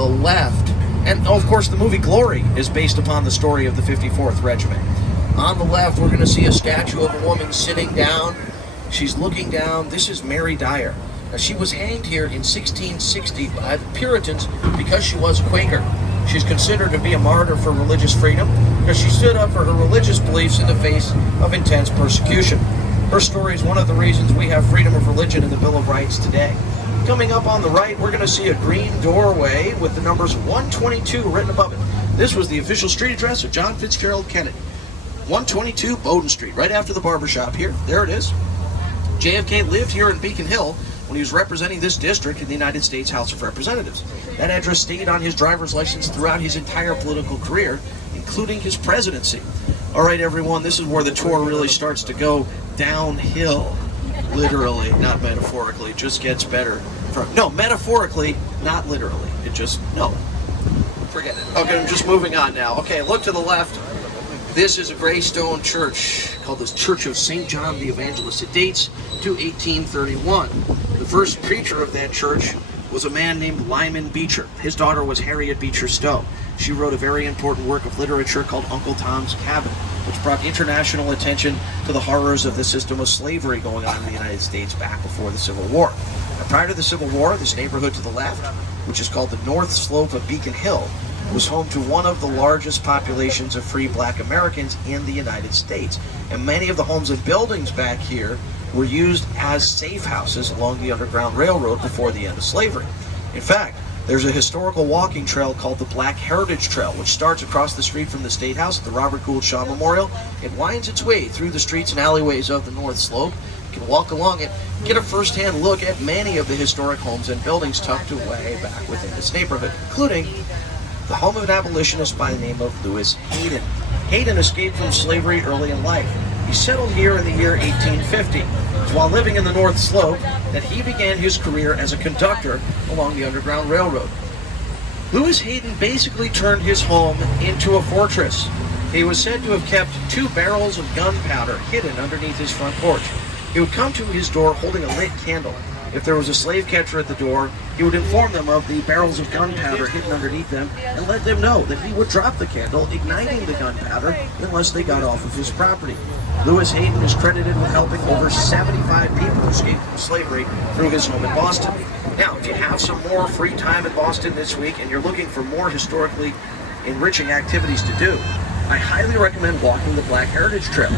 the left, and of course the movie Glory is based upon the story of the 54th Regiment. On the left, we're going to see a statue of a woman sitting down. She's looking down. This is Mary Dyer. Now, she was hanged here in 1660 by the Puritans because she was a Quaker. She's considered to be a martyr for religious freedom because she stood up for her religious beliefs in the face of intense persecution. Her story is one of the reasons we have freedom of religion in the Bill of Rights today. Coming up on the right, we're going to see a green doorway with the numbers 122 written above it. This was the official street address of John Fitzgerald Kennedy. 122 Bowdoin Street, right after the barbershop here. There it is. JFK lived here in Beacon Hill when he was representing this district in the United States House of Representatives. That address stayed on his driver's license throughout his entire political career, including his presidency. All right, everyone, this is where the tour really starts to go downhill. Literally, not metaphorically. It just gets better. No, metaphorically, not literally. It just, no. Forget it. Okay, I'm just moving on now. Okay, look to the left. This is a gray stone church called the Church of St. John the Evangelist. It dates to 1831. The first preacher of that church was a man named Lyman Beecher. His daughter was Harriet Beecher Stowe. She wrote a very important work of literature called Uncle Tom's Cabin, which brought international attention to the horrors of the system of slavery going on in the United States back before the Civil War. Now, prior to the Civil War, this neighborhood to the left, which is called the North Slope of Beacon Hill, was home to one of the largest populations of free black Americans in the United States. And many of the homes and buildings back here were used as safe houses along the Underground Railroad before the end of slavery. In fact, there's a historical walking trail called the Black Heritage Trail, which starts across the street from the State House at the Robert Gould Shaw Memorial. It winds its way through the streets and alleyways of the North Slope. You can walk along it, get a first-hand look at many of the historic homes and buildings tucked away back within this neighborhood, including the home of an abolitionist by the name of Lewis Hayden. Hayden escaped from slavery early in life. He settled here in the year 1850. It was while living in the North Slope that he began his career as a conductor along the Underground Railroad. Lewis Hayden basically turned his home into a fortress. He was said to have kept 2 barrels of gunpowder hidden underneath his front porch. He would come to his door holding a lit candle. If there was a slave catcher at the door, he would inform them of the barrels of gunpowder hidden underneath them and let them know that he would drop the candle, igniting the gunpowder, unless they got off of his property. Lewis Hayden is credited with helping over 75 people escape from slavery through his home in Boston. Now, if you have some more free time in Boston this week and you're looking for more historically enriching activities to do, I highly recommend walking the Black Heritage Trail.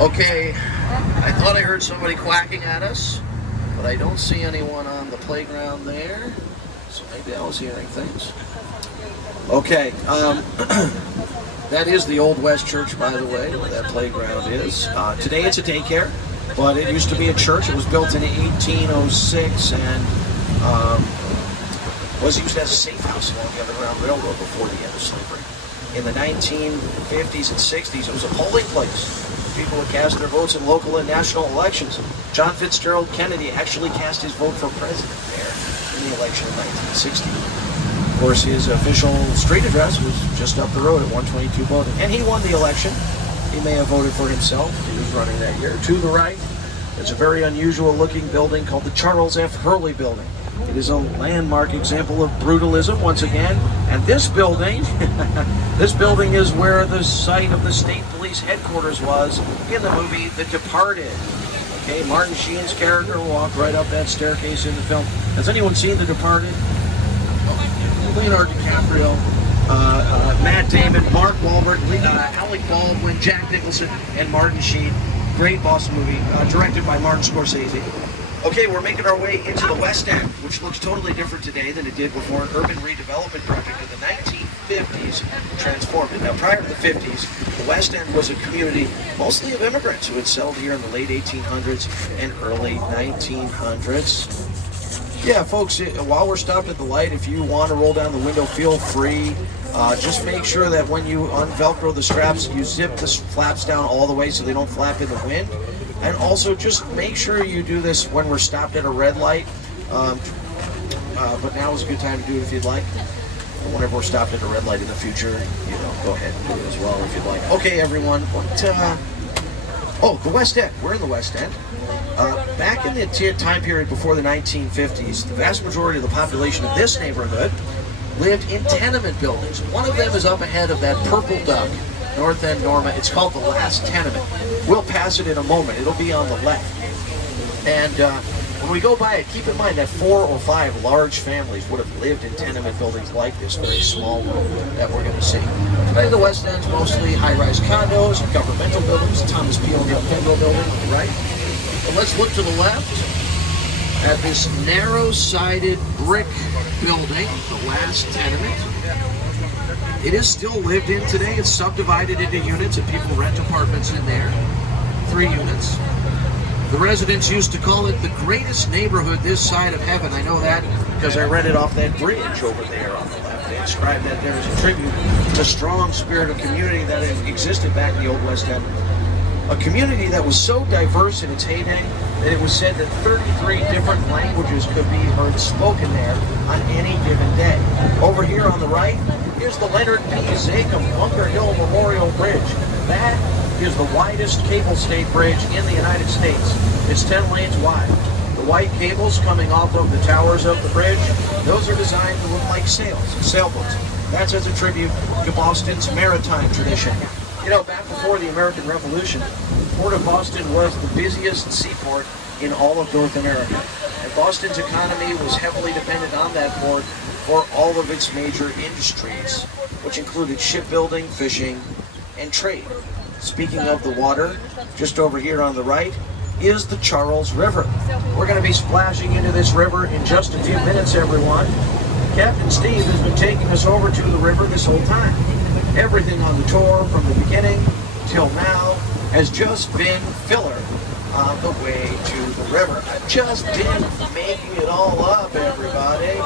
Okay, I thought I heard somebody quacking at us, but I don't see anyone on the playground there, so maybe I was hearing things. Okay, that is the Old West Church, by the way, where that playground is. Today it's a daycare, but it used to be a church. It was built in 1806 and was used as a safe house along the Underground Railroad before the end of slavery. In the 1950s and 60s, it was a polling place. People would cast their votes in local and national elections. John Fitzgerald Kennedy actually cast his vote for president there in the election in 1960. Of course, his official street address was just up the road at 122 Bowdoin, and he won the election. He may have voted for himself. He was running that year. To the right, there's a very unusual-looking building called the Charles F. Hurley Building. It is a landmark example of brutalism once again. And this building, this building is where the site of the state police headquarters was in the movie The Departed. Okay, Martin Sheen's character walked right up that staircase in the film. Has anyone seen The Departed? Leonardo DiCaprio, Matt Damon, Mark Wahlberg, Alec Baldwin, Jack Nicholson, and Martin Sheen. Great Boston movie, directed by Martin Scorsese. Okay, we're making our way into the West End, which looks totally different today than it did before an urban redevelopment project in the 1950s transformed it. Now, prior to the 50s, the West End was a community mostly of immigrants who had settled here in the late 1800s and early 1900s. Yeah, folks, while we're stopped at the light, if you want to roll down the window, feel free. Just make sure that when you unvelcro the straps, you zip the flaps down all the way so they don't flap in the wind. And also just make sure you do this when we're stopped at a red light. But now is a good time to do it if you'd like. But whenever we're stopped at a red light in the future, go ahead and do it as well if you'd like. Okay, everyone, Oh, the West End. We're in the West End. Back in the time period before the 1950s, the vast majority of the population of this neighborhood lived in tenement buildings. One of them is up ahead of that purple duck, North End Norma. It's called the Last Tenement. We'll pass it in a moment. It'll be on the left. And when we go by it, keep in mind that 4 or 5 large families would have lived in tenement buildings like this very small one that we're going to see. Today, the West End's mostly high-rise condos and governmental buildings. The Thomas P. O'Neill Federal Building on the right. But let's look to the left at this narrow-sided brick building, the Last Tenement. It is still lived in today. It's subdivided into units and people rent apartments in there. 3 units. The residents used to call it the greatest neighborhood this side of heaven. I know that because I read it off that bridge over there on the left. They described that there as a tribute to the strong spirit of community that existed back in the old West End. A community that was so diverse in its heyday that it was said that 33 different languages could be heard spoken there on any given day. Over here on the right is the Leonard P. Zachem Bunker Hill Memorial Bridge. That is the widest cable-stayed bridge in the United States. It's 10 lanes wide. The white cables coming off of the towers of the bridge, those are designed to look like sailboats. That's as a tribute to Boston's maritime tradition. You know, back before the American Revolution, the Port of Boston was the busiest seaport in all of North America. And Boston's economy was heavily dependent on that port for all of its major industries, which included shipbuilding, fishing, and trade. Speaking of the water, just over here on the right is the Charles River. We're going to be splashing into this river in just a few minutes, everyone. Captain Steve has been taking us over to the river this whole time. Everything on the tour from the beginning till now has just been filler on the way to the river. I've just been making it all up, everybody.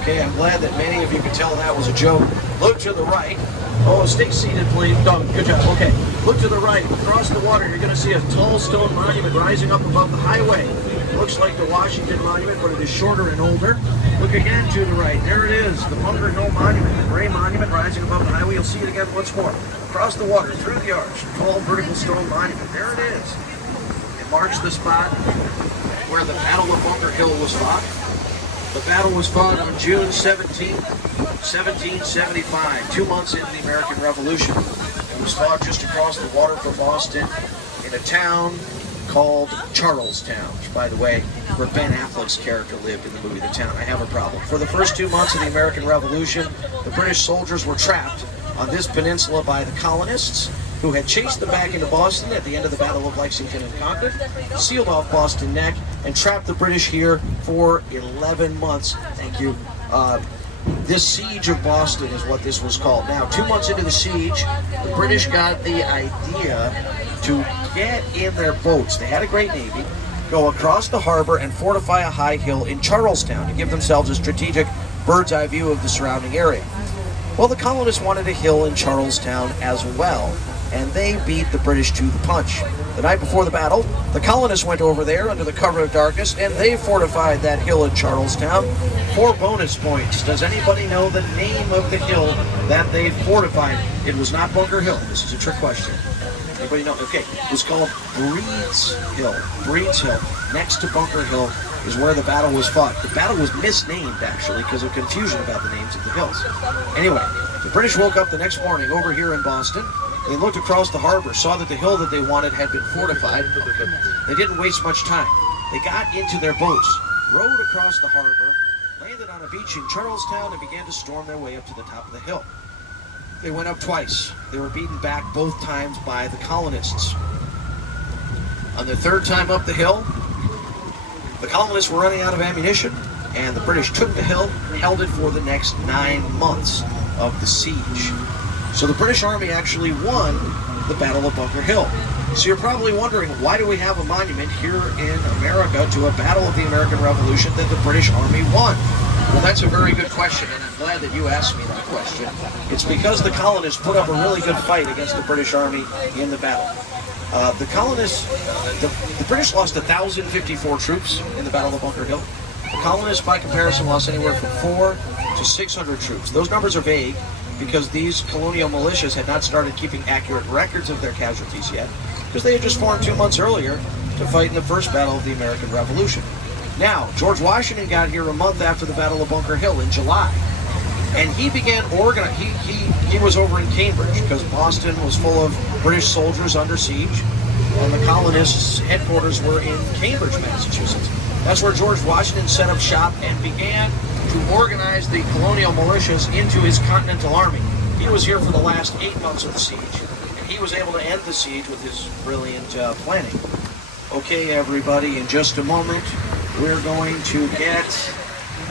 Okay, I'm glad that many of you could tell that was a joke. Look to the right. Oh, stay seated, please. Oh, good job. Okay, look to the right. Across the water, you're going to see a tall stone monument rising up above the highway. Looks like the Washington Monument, but it is shorter and older. Look again to the right. There it is, the Bunker Hill Monument, the gray monument rising above the highway. You'll see it again once more. Across the water, through the arch, tall vertical stone monument. There it is. It marks the spot where the Battle of Bunker Hill was fought. The battle was fought on June 17, 1775, 2 months into the American Revolution. It was fought just across the water from Boston in a town called Charlestown, which, by the way, where Ben Affleck's character lived in the movie The Town. I have a problem. For the first 2 months of the American Revolution, the British soldiers were trapped on this peninsula by the colonists, who had chased them back into Boston at the end of the Battle of Lexington and Concord, sealed off Boston Neck, and trapped the British here for 11 months. Thank you. This siege of Boston is what this was called. Now, 2 months into the siege, the British got the idea to get in their boats. They had a great navy, go across the harbor and fortify a high hill in Charlestown to give themselves a strategic bird's eye view of the surrounding area. Well, the colonists wanted a hill in Charlestown as well, and they beat the British to the punch. The night before the battle, the colonists went over there under the cover of darkness, and they fortified that hill in Charlestown. 4 bonus points. Does anybody know the name of the hill that they fortified? It was not Bunker Hill. This is a trick question. Anybody know? Okay, it was called Breed's Hill. Breed's Hill, next to Bunker Hill, is where the battle was fought. The battle was misnamed, actually, because of confusion about the names of the hills. Anyway, the British woke up the next morning over here in Boston. They looked across the harbor, saw that the hill that they wanted had been fortified. They didn't waste much time. They got into their boats, rowed across the harbor, landed on a beach in Charlestown, and began to storm their way up to the top of the hill. They went up twice. They were beaten back both times by the colonists. On their 3rd time up the hill, the colonists were running out of ammunition, and the British took the hill and held it for the next 9 months of the siege. So the British Army actually won the Battle of Bunker Hill. So you're probably wondering, why do we have a monument here in America to a battle of the American Revolution that the British Army won? Well, that's a very good question, and I'm glad that you asked me that question. It's because the colonists put up a really good fight against the British Army in the battle. The colonists, the British lost 1,054 troops in the Battle of Bunker Hill. The colonists, by comparison, lost anywhere from 400 to 600 troops. Those numbers are vague because these colonial militias had not started keeping accurate records of their casualties yet. because they had just formed 2 months earlier to fight in the first battle of the American Revolution. Now, George Washington got here a month after the Battle of Bunker Hill in July, and he began organizing. He was over in Cambridge because Boston was full of British soldiers under siege, and the colonists' headquarters were in Cambridge, Massachusetts. That's where George Washington set up shop and began to organize the colonial militias into his Continental Army. He was here for the last 8 months of the siege, and he was able to end the siege with his brilliant planning. Okay, everybody, in just a moment, we're going to get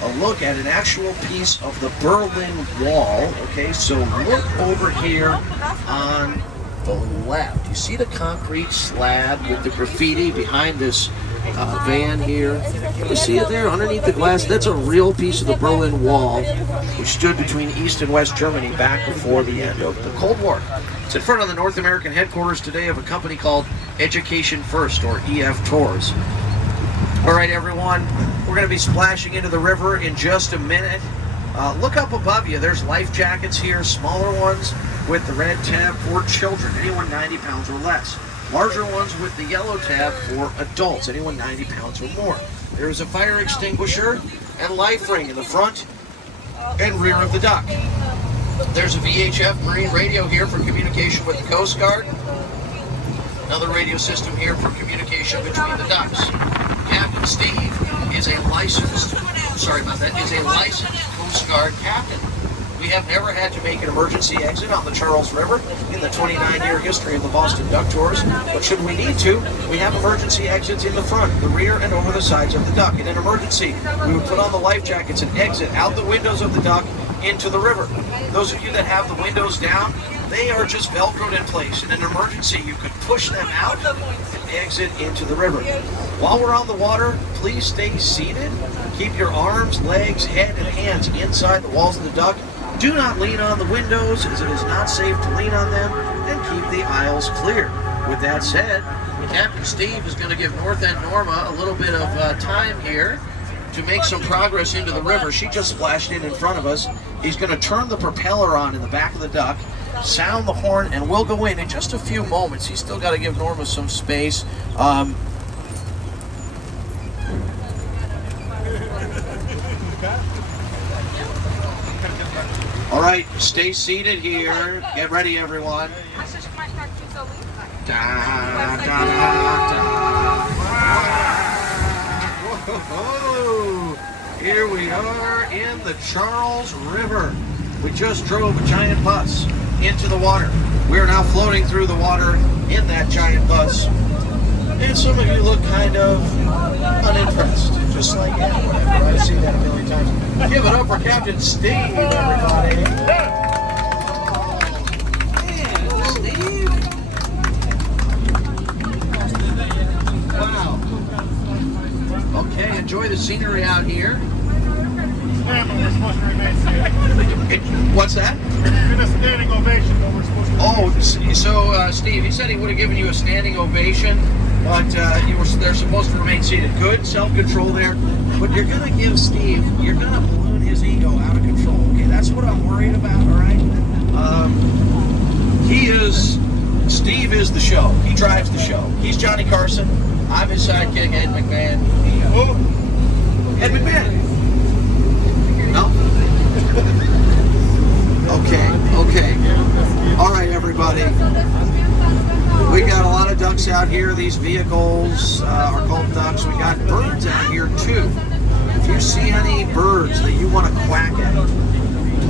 a look at an actual piece of the Berlin Wall. Okay, so look over here on the left. You see the concrete slab with the graffiti behind this van here? You see it there underneath the glass? That's a real piece of the Berlin Wall, which stood between East and West Germany back before the end of the Cold War. It's in front of the North American headquarters today of a company called Education First, or EF Tours. All right, everyone, we're going to be splashing into the river in just a minute. Look up above you. There's life jackets here, smaller ones with the red tab for children, anyone 90 pounds or less. Larger ones with the yellow tab for adults, anyone 90 pounds or more. There's a fire extinguisher and life ring in the front and rear of the dock. There's a VHF marine radio here for communication with the Coast Guard. Another radio system here for communication between the docks. Captain Steve is a licensed Coast Guard captain. We have never had to make an emergency exit on the Charles River in the 29-year history of the Boston Duck Tours, but should we need to, we have emergency exits in the front, the rear, and over the sides of the dock. In an emergency, we would put on the life jackets and exit out the windows of the dock into the river. Those of you that have the windows down, they are just Velcroed in place. In an emergency, you could push them out and exit into the river. While we're on the water, please stay seated. Keep your arms, legs, head, and hands inside the walls of the dock. Do not lean on the windows, as it is not safe to lean on them, and keep the aisles clear. With that said, Captain Steve is going to give North End Norma a little bit of time here to make some progress into the river. She just splashed in front of us. He's going to turn the propeller on in the back of the dock, sound the horn, and we'll go in just a few moments. He's still got to give Norma some space. All right, stay seated here. Get ready, everyone. Da, da, da, da. Whoa. Here we are in the Charles River. We just drove a giant bus into the water. We are now floating through the water in that giant bus. And some of you look kind of unimpressed, just like whatever. I've seen that a million times. Give it up for Captain Steve, everybody. Yeah, Steve. Wow. Okay, enjoy the scenery out here. We're supposed to remain seated. What's that? In a standing ovation, but we're supposed to. Oh, so Steve, he said he would have given you a standing ovation, but they're supposed to remain seated. Good self-control there, but you're gonna give Steve, you're gonna balloon his ego out of control. Okay, that's what I'm worried about. All right. Steve is the show. He drives the show. He's Johnny Carson. I'm his sidekick, Ed McMahon. Oh, Ed McMahon. No? Okay. All right, everybody. We got a lot of ducks out here. These vehicles are called ducks. We got birds out here, too. If you see any birds that you want to quack at,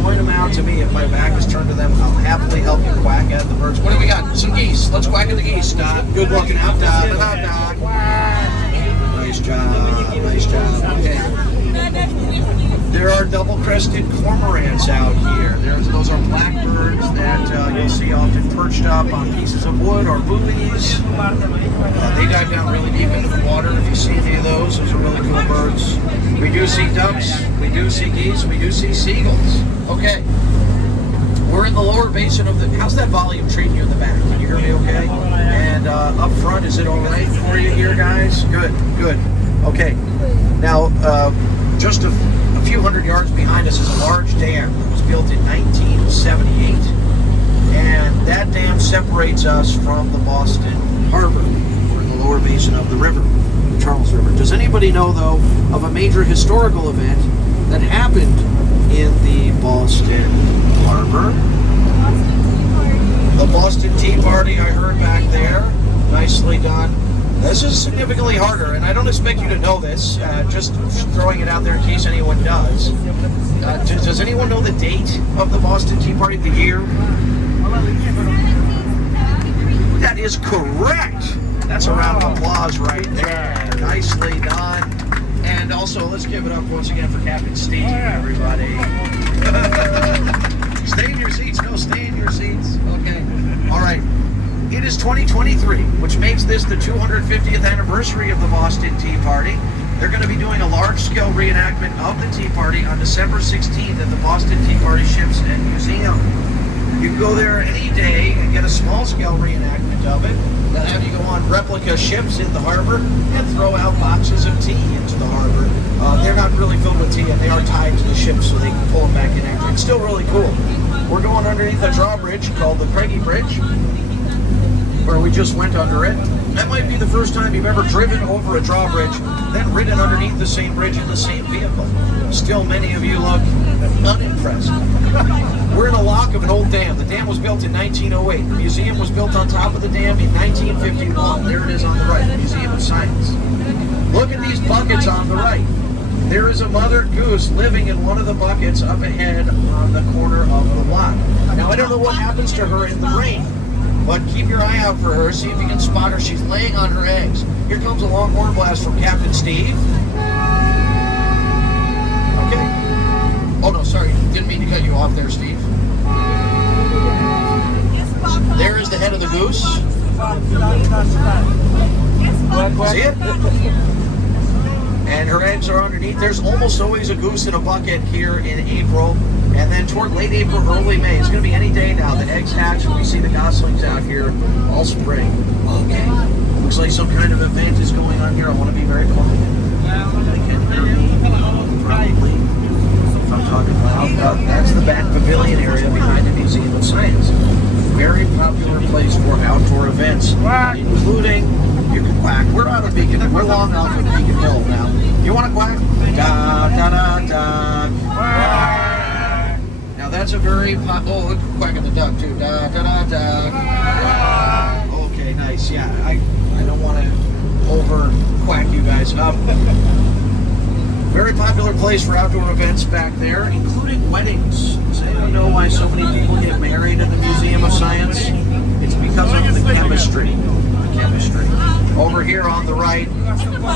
point them out to me. If my back is turned to them, I'll happily help you quack at the birds. What do we got? Some geese. Let's quack at the geese, Doc. Good looking out, Doc. Nice job. Okay. There are double-crested cormorants out here. Those are blackbirds that you'll see often perched up on pieces of wood or buoys. They dive down really deep into the water. If you see any of those are really cool birds. We do see ducks, we do see geese, we do see seagulls. Okay, we're in the lower basin of the... How's that volume treating you in the back? Can you hear me okay? And up front, is it all right for you here, guys? Good. Okay, now just a few hundred yards behind us is a large dam that was built in 1978, and that dam separates us from the Boston harbor. We're in the lower basin of the river, the Charles River. Does anybody know, though, of a major historical event that happened in the Boston Harbor? The Boston Tea Party, I heard back there. Nicely done. This is significantly harder, and I don't expect you to know this, just throwing it out there in case anyone does. Does anyone know the date of the Boston Tea Party, the year? That is correct. That's a round of applause right there. Nicely done. And also, let's give it up once again for Captain Steve, everybody. Stay in your seats. No, stay in your seats. Okay. All right. It is 2023, which makes this the 250th anniversary of the Boston Tea Party. They're going to be doing a large-scale reenactment of the Tea Party on December 16th at the Boston Tea Party Ships and Museum. You can go there any day and get a small-scale reenactment of it. They'll have you go on replica ships in the harbor and throw out boxes of tea into the harbor. They're not really filled with tea, and they are tied to the ship so they can pull them back in after. It's still really cool. We're going underneath a drawbridge called the Craigie Bridge, where we just went under it. That might be the first time you've ever driven over a drawbridge, then ridden underneath the same bridge in the same vehicle. Still, many of you look unimpressed. We're in a lock of an old dam. The dam was built in 1908. The museum was built on top of the dam in 1951. There it is on the right, the Museum of Science. Look at these buckets on the right. There is a mother goose living in one of the buckets up ahead on the corner of the lot. Now, I don't know what happens to her in the rain, but keep your eye out for her. See if you can spot her. She's laying on her eggs. Here comes a longhorn blast from Captain Steve. Okay. Oh, no, sorry. Didn't mean to cut you off there, Steve. There is the head of the goose. See it? And her eggs are underneath. There's almost always a goose in a bucket here in April. And then toward late April, early May, it's going to be any day now. The eggs hatch and we see the goslings out here all spring. Okay. Looks like some kind of event is going on here. I want to be very quiet. They can hear me, probably. If I'm talking loud. That's the back pavilion area behind the Museum of Science. Very popular place for outdoor events, including, you can quack. We're out of Beacon. We're long off of Beacon Hill now. You want to quack? Da, da, da, da. Quack. Now that's a very oh, look, quacking the duck too. Da, da, da, da. Okay, nice. Yeah, I don't want to over quack you guys up. Very popular place for outdoor events back there, including weddings. Does anyone know why so many people get married in the Museum of Science? It's because of the chemistry. Over here on the right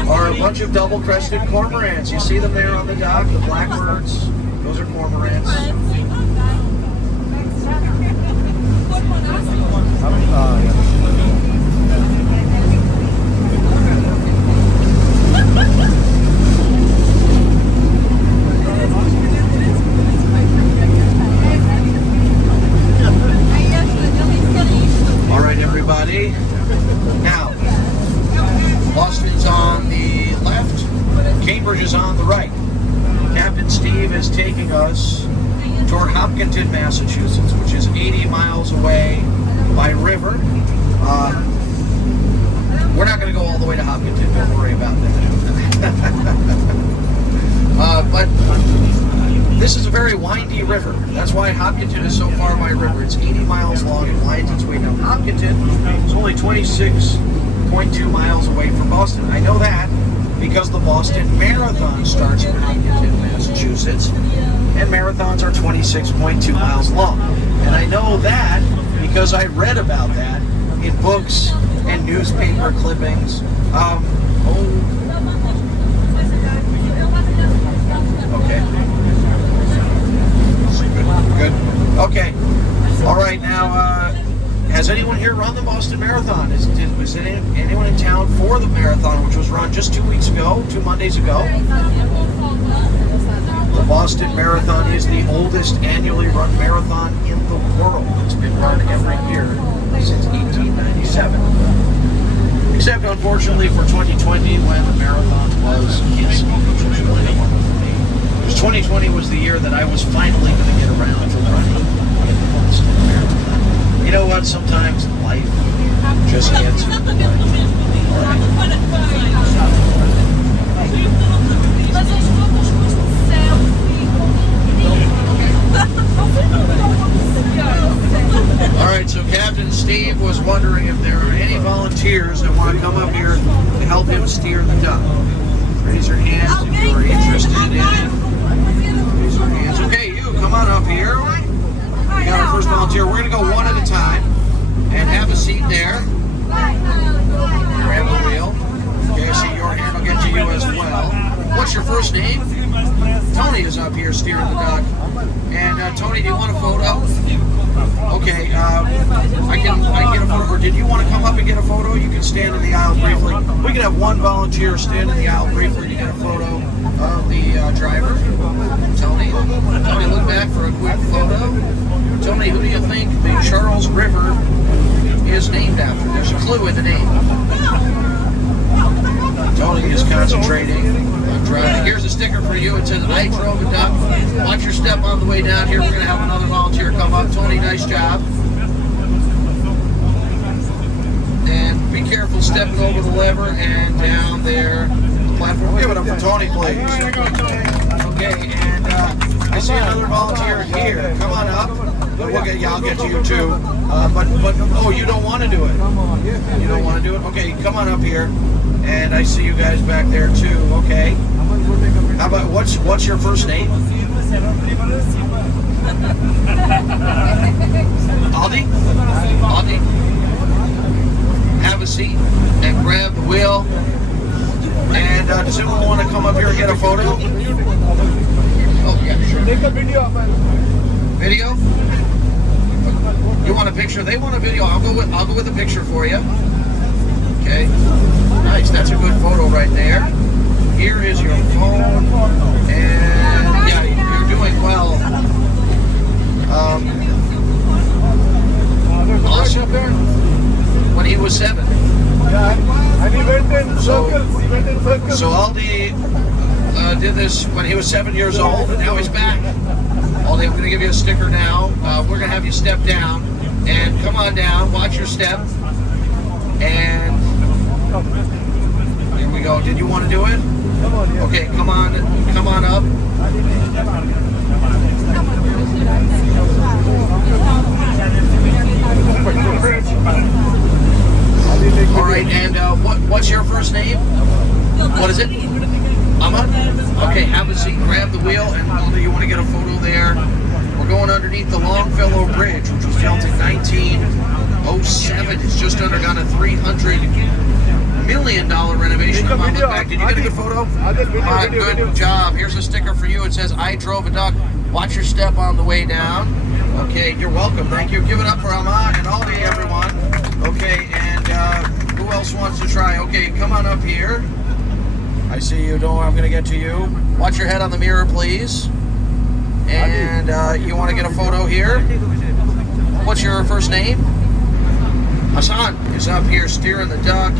are a bunch of double-crested cormorants. You see them there on the dock, the blackbirds. Those are cormorants. All right, everybody. Now, Boston's on the left, Cambridge is on the right. Captain Steve is taking us toward Hopkinton, Massachusetts, which is 80 miles away by river. We're not going to go all the way to Hopkinton, don't worry about that. But this is a very windy river. That's why Hopkinton is so far by river. It's 80 miles long and winds its way down. Hopkinton is only 26.2 miles away from Boston. I know that because the Boston Marathon starts in Hopkinton, Massachusetts, and marathons are 26.2 miles long. And I know that because I read about that in books and newspaper clippings. Okay. Good. Okay. All right. Now, has anyone here run the Boston Marathon? Was anyone in town for the marathon, which was run just 2 Mondays ago? The Boston Marathon is the oldest annually run marathon in the world. It's been run every year since 1897. Except, unfortunately, for 2020, when the marathon was canceled, which was really a wonderful day. Because 2020 was the year that I was finally going to get around to running in the Boston Marathon. You know what? Sometimes life Just Nancy. All right, so Captain Steve was wondering if there are any volunteers that want to come up here to help him steer the duck. Raise your hands if you are interested in it. Raise your hands. Okay, you come on up here. We got our first volunteer. We're going to go one at a time and have a seat there. Grab the wheel. Okay, I see your hand. I'll get to you as well. What's your first name? Tony is up here steering the duck. And Tony, do you want a photo? Okay, I can get a photo. Or did you want to come up and get a photo? You can stand in the aisle briefly. We can have one volunteer stand in the aisle briefly to get a photo of the driver. Tony, look back for a quick photo. Tony, who do you think the Charles River is named after? There's a clue in the name. Tony is concentrating on driving. Here's a sticker for you. It says, I drove a duck. Watch your step on the way down here. We're going to have another volunteer come up. Tony, nice job. And be careful stepping over the lever and down there the platform. Give it up for Tony, please. Okay, and I see another volunteer here. Come on up. I'll get to you too. But oh, you don't want to do it. You don't want to do it? Okay, come on up here. And I see you guys back there too. Okay. How about what's your first name? Aldi? Aldi? Have a seat and grab the wheel. And does anyone want to come up here and get a photo? Oh yeah, sure. Take a video. Video? You want a picture? They want a video. I'll go with a picture for you. Okay. Nice. That's a good photo right there. Here is your phone. And yeah, you're doing well. Awesome. When he was 7. Yeah, and he went in circles. He went in circles. So Aldi did this when he was 7 years old, and now he's back. Aldi, I'm going to give you a sticker now. We're going to have you step down. And come on down. Watch your step. And here we go. Did you want to do it? Come on, yeah. Okay, come on up. All right, and what's your first name? What is it? Amma? Okay, have a seat, grab the wheel, and you want to get a photo there. We're going underneath the Longfellow Bridge, which was built in 1907. It's just undergone a $300 million renovation. Come on, look back. Did you get a good photo? Good job. Here's a sticker for you. It says, I drove a duck. Watch your step on the way down. Okay, you're welcome. Thank you. Give it up for Ahmad and Aldi, everyone. Okay, and who else wants to try? Okay, come on up here. I see you. I'm going to get to you. Watch your head on the mirror, please. And you want to get a photo here? What's your first name? Hassan is up here steering the duck.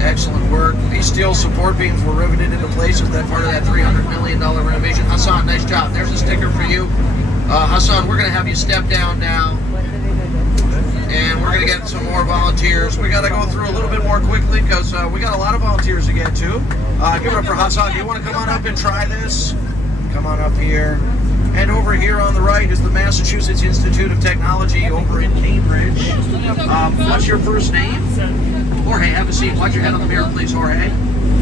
Excellent work. These steel support beams were riveted into place as that part of that $300 million renovation. Hassan, nice job. There's a sticker for you. Hassan, we're going to have you step down now. And we're going to get some more volunteers. We got to go through a little bit more quickly because we got a lot of volunteers to get to. Give it up for Hassan. Do you want to come on up and try this? Come on up here. And over here on the right is the Massachusetts Institute of Technology over in Cambridge. What's your first name? Jorge, have a seat. Watch your head on the mirror, please, Jorge.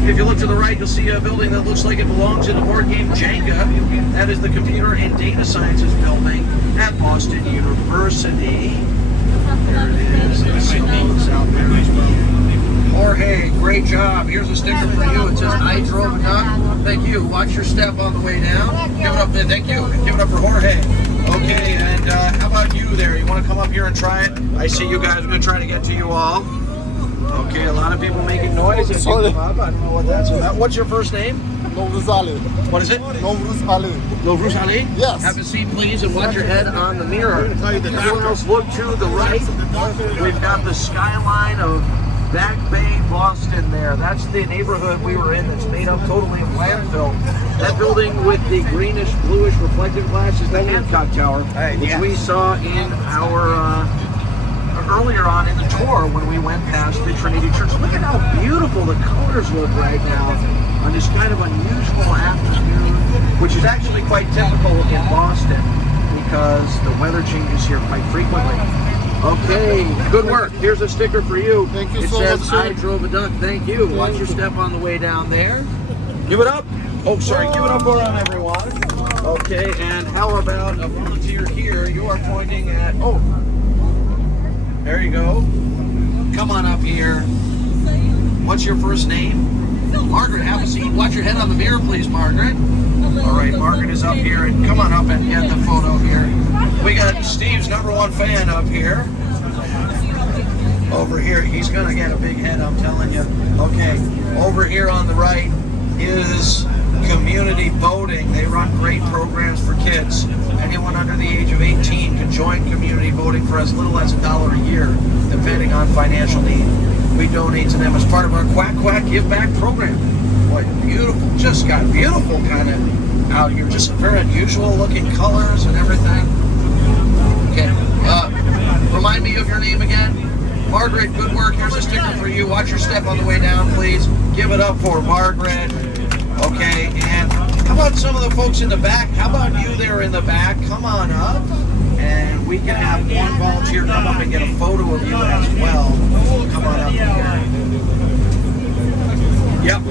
If you look to the right, you'll see a building that looks like it belongs in the board game Jenga. That is the Computer and Data Sciences building at Boston University. There it is. The symbols out there as well. Jorge, great job. Here's a sticker for you. It says, I drove a duck. Thank you. Watch your step on the way down. Give it up there. Thank you. Give it up for Jorge. Okay, and how about you there? You want to come up here and try it? I see you guys. I'm going to try to get to you all. Okay, a lot of people making noise as you come up. I don't know what that's about. What's your first name? Novruz Ali. What is it? Novruz Ali. Novruz Ali? Yes. Have a seat, please, and watch your head on the mirror. Everyone else look to the right. We've got the skyline of Back Bay, Boston there. That's the neighborhood we were in that's made up totally of landfill. That building with the greenish, bluish reflective glass is the Hancock Tower, which we saw in our earlier on in the tour when we went past the Trinity Church. Look at how beautiful the colors look right now on this kind of unusual afternoon, which is actually quite typical in Boston because the weather changes here quite frequently. Okay, good work. Here's a sticker for you. Thank you it so says, much, sir. I drove a duck. Thank you. Watch your step on the way down there. Give it up. Oh, sorry. Give it up around everyone. Okay, and how about a volunteer here? You are pointing at, oh, there you go. Come on up here. What's your first name? Margaret, have a seat. Watch your head on the mirror, please, Margaret. All right, Margaret is up here, and come on up and get the photo here. We got Steve's #1 fan up here. Over here, he's gonna get a big head, I'm telling you. Okay, over here on the right is community boating. They run great programs for kids. Anyone under the age of 18 can join community boating for as little as $1 a year, depending on financial need. We donate to them as part of our Quack Quack Give Back program. Boy, beautiful, just got beautiful kind of out here. Just very unusual looking colors and everything. Okay, remind me of your name again. Margaret, good work. Here's a sticker for you. Watch your step on the way down, please. Give it up for Margaret. Okay, and how about some of the folks in the back? How about you there in the back? Come on up, and we can have one volunteer come up and get a photo of you as well. Come on up here. Yep.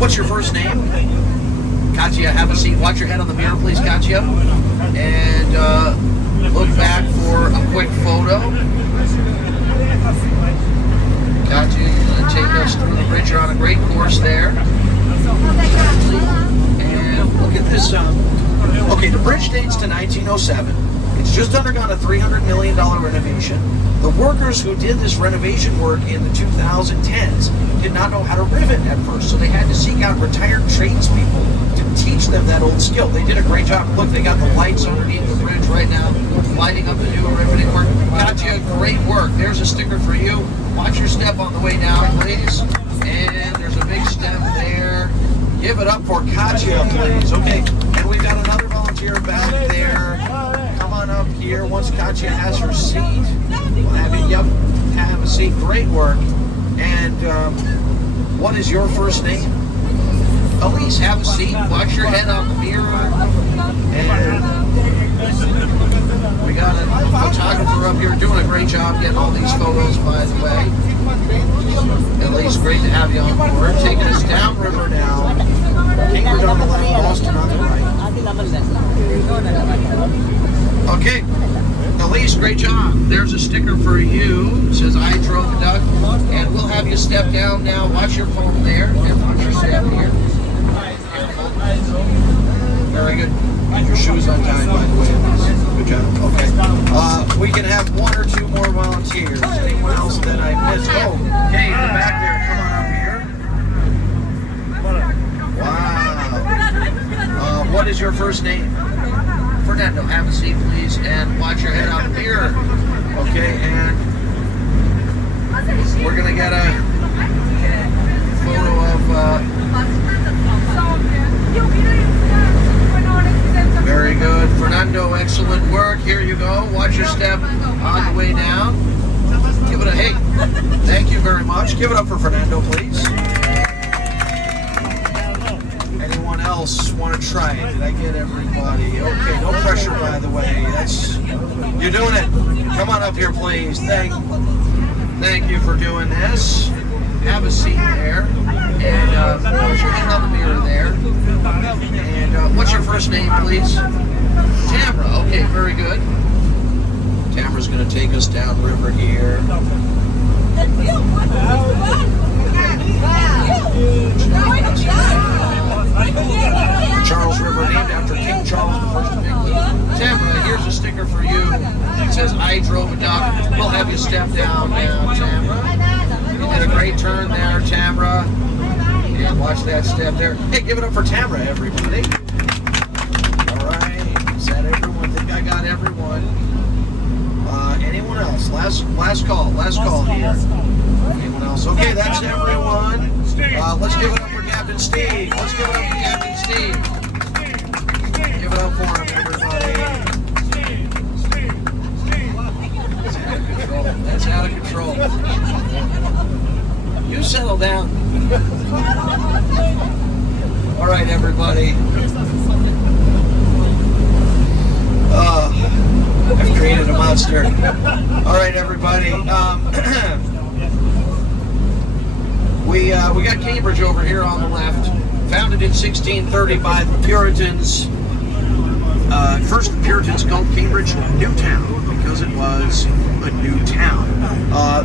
What's your first name? Katya, have a seat. Watch your head on the mirror, please, Katya. And look back for a quick photo. Katya, you're going to take us through the bridge. You're on a great course there. And look at this. Okay, the bridge dates to 1907. It's just undergone a $300 million renovation. The workers who did this renovation work in the 2010s did not know how to rivet at first, so they had to seek out retired tradespeople to teach them that old skill. They did a great job. Look, they got the lights underneath the bridge right now, lighting up the new riveting work. Katya, great work. There's a sticker for you. Watch your step on the way down, please. And there's a big step there. Give it up for Katya, please. Okay, and we've got another volunteer back there. Come on up here. Once Katya has her seat, we'll have you, have a seat. Great work. And what is your first name? Elise, have a seat. Watch your head on the mirror. And we got a photographer up here doing a great job getting all these photos, by the way. Elise, great to have you on board. Taking us downriver now. Cambridge on the left, Boston on the right. Okay, Elise, great job. There's a sticker for you. It says, I drove a duck. And we'll have you step down now. Watch your phone there. And watch your step here. Very good. Get your shoes untied, by the way. Good job. Okay. We can have one or two more volunteers. Anyone else that I missed? Oh, okay, in the back there. Come on up here. Wow. What is your first name? Fernando, have a seat, please, and watch your head on the mirror. Okay, and we're going to get a photo of... very good. Fernando, excellent work. Here you go. Watch your step on the way down. Give it a hey. Thank you very much. Give it up for Fernando, please. Anyone else want to try it? Did I get everybody? Okay, no pressure, by the way. You're doing it. Come on up here, please. Thank you for doing this. Have a seat there. And watch your head on the mirror there. And what's your first name, please? Tamara. Okay, very good. Tamara's going to take us downriver here. Charles River, named after King Charles I of England. Tamara, here's a sticker for you. It says, I drove a duck. We'll have you step down now, Tamara. You did a great turn there, Tamara. And watch that step there. Hey, give it up for Tamara, everybody. All right. Is that everyone? I think I got everyone. Anyone else? Last call here. Anyone else? Okay, that's everyone. Let's give it up for Captain Steve. Let's give it up for Captain Steve. Give it up for him, everybody. That's out of monster. All right, everybody. We got Cambridge over here on the left, founded in 1630 by the Puritans. First, the Puritans called Cambridge Newtown because it was a new town.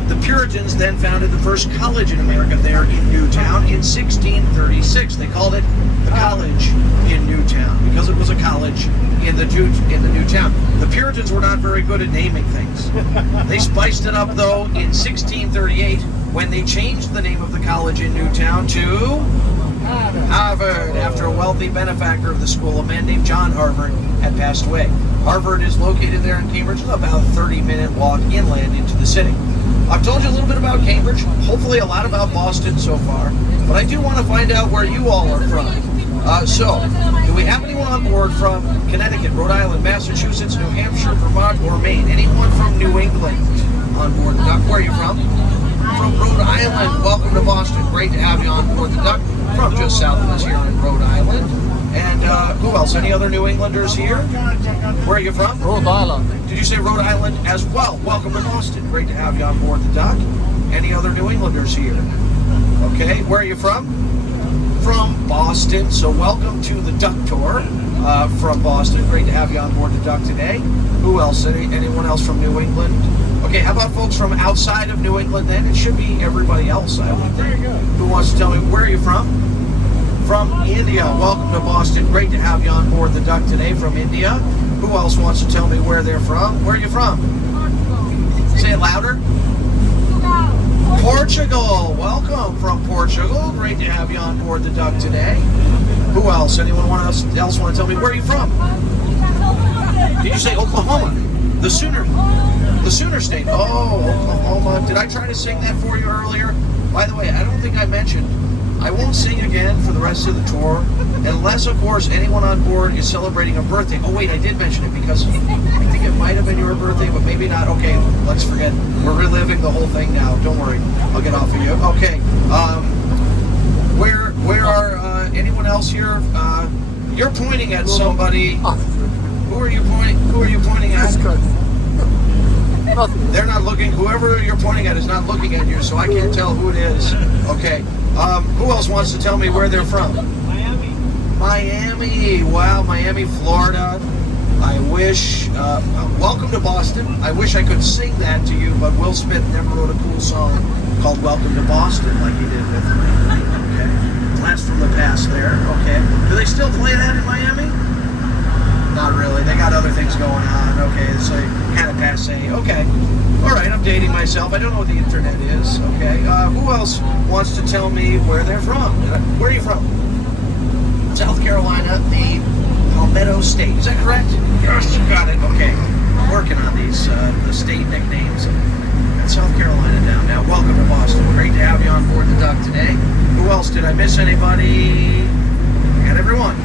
The Puritans then founded the first college in America there in Newtown in 1636. They called it the College in Newtown because it was a college in the new town. The Puritans were not very good at naming things. They spiced it up though in 1638 when they changed the name of the college in Newtown to Harvard, after a wealthy benefactor of the school, a man named John Harvard, had passed away. Harvard is located there in Cambridge, about a 30-minute walk inland into the city. I've told you a little bit about Cambridge, hopefully a lot about Boston so far, but I do want to find out where you all are from. So, do we have anyone on board from Connecticut, Rhode Island, Massachusetts, New Hampshire, Vermont, or Maine? Anyone from New England on board the Duck? Where are you from? From Rhode Island. Welcome to Boston. Great to have you on board the Duck. From just south of us here in Rhode Island. And who else? Any other New Englanders here? Where are you from? Rhode Island. Did you say Rhode Island as well? Welcome to Boston. Great to have you on board the Duck. Any other New Englanders here? Okay. Where are you from? From Boston. So welcome to the Duck Tour from Boston. Great to have you on board the Duck today. Who else? Anyone else from New England? Okay, how about folks from outside of New England then? It should be everybody else, I would think. Who wants to tell me, where are you from? From India. Welcome to Boston. Great to have you on board the Duck today from India. Who else wants to tell me where they're from? Where are you from? Say it louder. Portugal. Welcome from Portugal. Great to have you on board the Duck today. Who else? Anyone else want to tell me, where are you from? Did you say Oklahoma? The Sooner State. Oh, Oklahoma. Did I try to sing that for you earlier? By the way, I don't think I mentioned, I won't sing again for the rest of the tour, unless, of course, anyone on board is celebrating a birthday. Oh, wait, I did mention it because I think it might have been your birthday, but maybe not. Okay, let's forget. We're reliving the whole thing now. Don't worry. I'll get off of you. Okay. Where are anyone else here? You're pointing at somebody. Who are you pointing at? They're not looking. Whoever you're pointing at is not looking at you, so I can't tell who it is. Okay. Who else wants to tell me where they're from? Miami. Wow, Miami, Florida. I wish. Welcome to Boston. I wish I could sing that to you, but Will Smith never wrote a cool song called "Welcome to Boston" like he did with me. Okay. Blast from the past there. Okay. Do they still play that in Miami? Not really. They got other things going on. Okay, so kind of passe. Okay. All right, I'm dating myself. I don't know what the internet is. Okay. Who else wants to tell me where they're from? Where are you from? South Carolina, the Palmetto State. Is that correct? Yes, you got it. Okay. I'm working on these the state nicknames. And South Carolina down now. Welcome to Boston. Great to have you on board the Duck today. Who else? Did I miss anybody? I got everyone.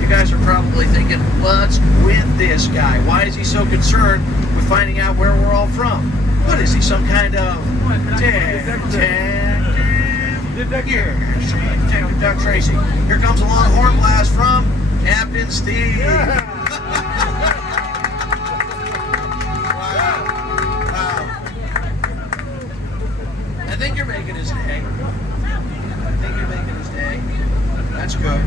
You guys are probably thinking, what's with this guy? Why is he so concerned with finding out where we're all from? What is he, some kind of Detective Duck Tracy. Here comes a long horn blast from Captain Steve. Wow. I think you're making his day. That's good.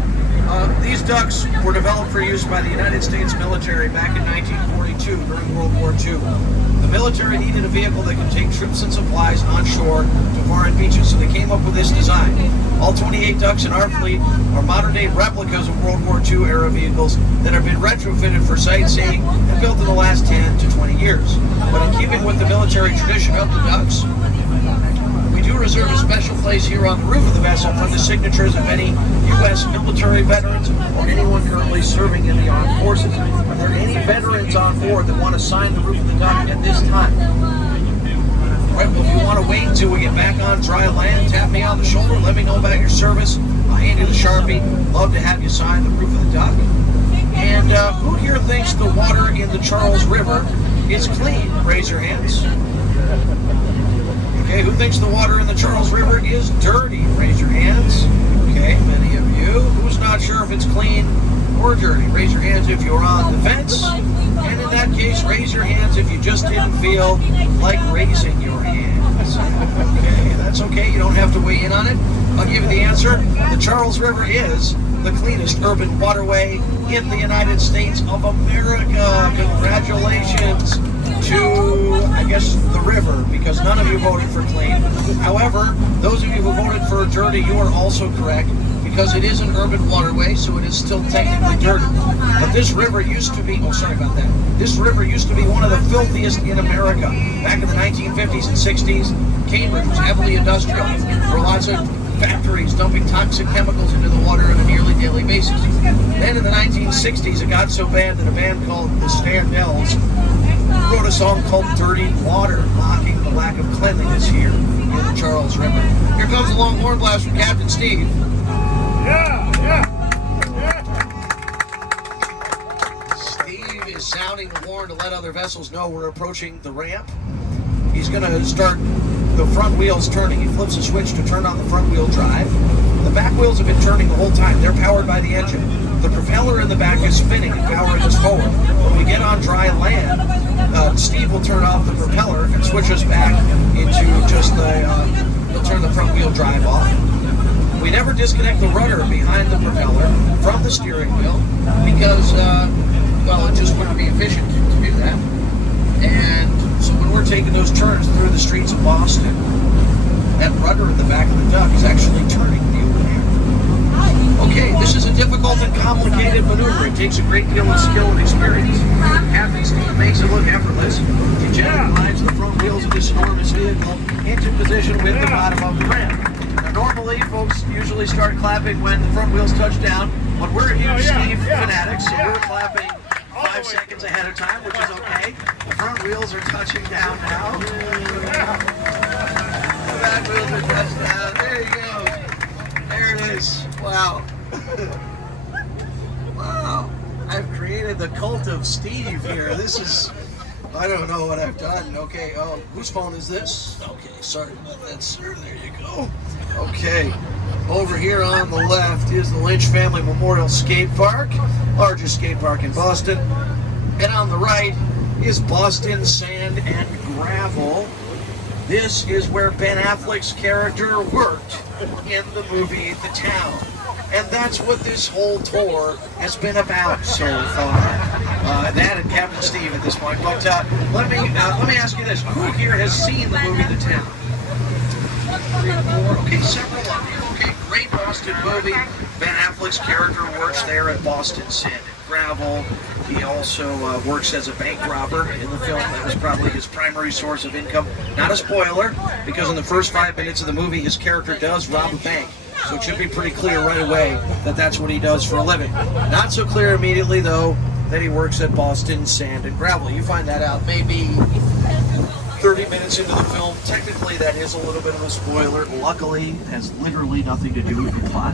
These ducks were developed for use by the United States military back in 1942 during World War II. The military needed a vehicle that could take troops and supplies on shore to foreign beaches, so they came up with this design. All 28 ducks in our fleet are modern-day replicas of World War II era vehicles that have been retrofitted for sightseeing and built in the last 10 to 20 years. But in keeping with the military tradition of the ducks, we do reserve a special place here on the roof of the vessel for the signatures of any U.S. military veterans or anyone currently serving in the armed forces. Are there any veterans on board that want to sign the roof of the Duck at this time? All right, well, if you want to wait until we get back on dry land, tap me on the shoulder, let me know about your service. I'll hand you the Sharpie. Love to have you sign the roof of the Duck. And who here thinks the water in the Charles River is clean? Raise your hands. Okay, who thinks the water in the Charles River is dirty? Raise your hands. Okay, many of you. Who's not sure if it's clean or dirty? Raise your hands if you're on the fence. And in that case, raise your hands hands if you just didn't feel like raising your hands. Okay, that's okay. You don't have to weigh in on it. I'll give you the answer. The Charles River is the cleanest urban waterway in the United States of America. Congratulations to, I guess, the river, because none of you voted for clean. However, those of you who voted for dirty, you are also correct, because it is an urban waterway, so it is still technically dirty. But this river used to be, oh, sorry about that. This river used to be one of the filthiest in America. Back in the 1950s and 60s, Cambridge was heavily industrial. There were lots of factories dumping toxic chemicals into the water on a nearly daily basis. Then in the 1960s, it got so bad that a band called the Standells wrote a song called Dirty Water, mocking the lack of cleanliness here in the Charles River. Here comes the long horn blast from Captain Steve. Steve is sounding the horn to let other vessels know we're approaching the ramp. He's going to start the front wheels turning. He flips a switch to turn on the front wheel drive. The back wheels have been turning the whole time. They're powered by the engine. The propeller in the back is spinning and powering us forward. When we get on dry land, Steve will turn off the propeller and switch us back into just he'll turn the front wheel drive off. We never disconnect the rudder behind the propeller from the steering wheel because, well, it just wouldn't be efficient to do that. And so when we're taking those turns through the streets of Boston, that rudder in the back of the duck is actually turning the over there. Okay, this is a difficult and complicated maneuver. It takes a great deal of skill and experience. Captain Steve makes it look effortless. He gently glides the front wheels of this enormous vehicle into position with the bottom of the ramp. Now, normally, folks usually start clapping when the front wheels touch down, but we're huge Steve fanatics, so we're clapping 5 seconds ahead of time, which is okay. The front wheels are touching down now. The back wheels are touching down. There you go. There it is. Wow. Wow. I've created the cult of Steve here. This is, I don't know what I've done. Okay, whose phone is this? Okay, sorry about that, sir. There you go. Okay. Over here on the left is the Lynch Family Memorial Skate Park, largest skate park in Boston. And on the right is Boston Sand and Gravel. This is where Ben Affleck's character worked in the movie The Town. And that's what this whole tour has been about so far. That and Captain Steve at this point. But let me ask you this: who here has seen the movie The Town? 3 or 4. Okay, several of you. Okay, great Boston movie. Ben Affleck's character works there at Boston Sand and Gravel. He also works as a bank robber in the film. That was probably his primary source of income. Not a spoiler, because in the first 5 minutes of the movie, his character does rob a bank. So it should be pretty clear right away that that's what he does for a living. Not so clear immediately, though, that he works at Boston Sand and Gravel. You find that out maybe 30 minutes into the film. Technically, that is a little bit of a spoiler. Luckily, it has literally nothing to do with the plot.